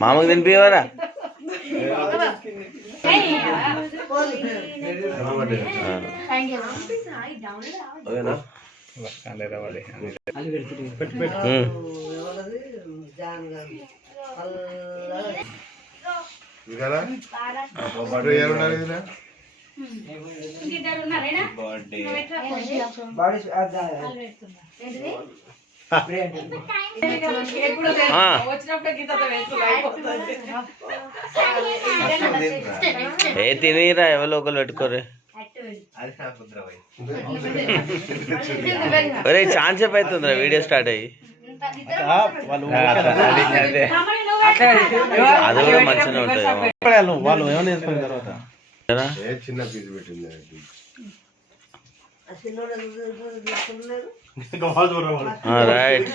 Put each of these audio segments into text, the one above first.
మామకు తినిపివరా ఏ తినిరా ఎవరో ఒకరు పెట్టుకోరే ఒరే ఛాన్స్ సేపు అవుతుందిరా వీడియో స్టార్ట్ అయ్యి అది కూడా మంచిగా ఉంటుంది వాళ్ళు ఏమైనా వేసుకున్న తర్వాత చిన్న పీస్ పెట్టింది రైట్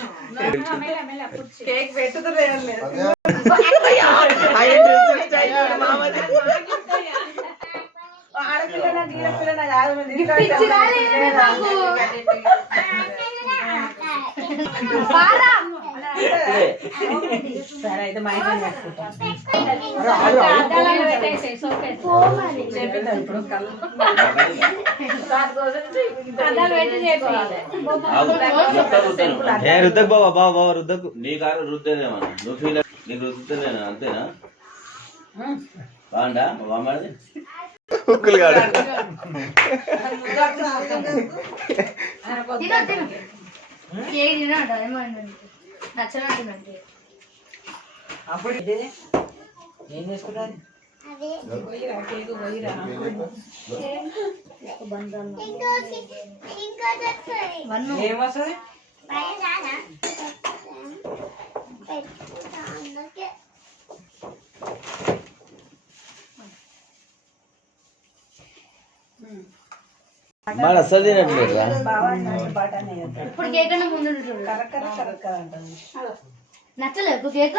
రుద్దకు బాబా బాబా రుద్దకు నీ కారు రుద్దేదేమన్నా నువ్వు ఫీల్ నీకు రుద్దుతేనేనా అంతేనా బాగుండా బామ్మది కుక్కలు కాదు అప్పుడు ఏం చేసుకున్నారు ఏమొస్తుంది మరి అసలు తినట్లేదు ఇప్పుడు కేక్ అన్న ముందు నచ్చలేదు కేక్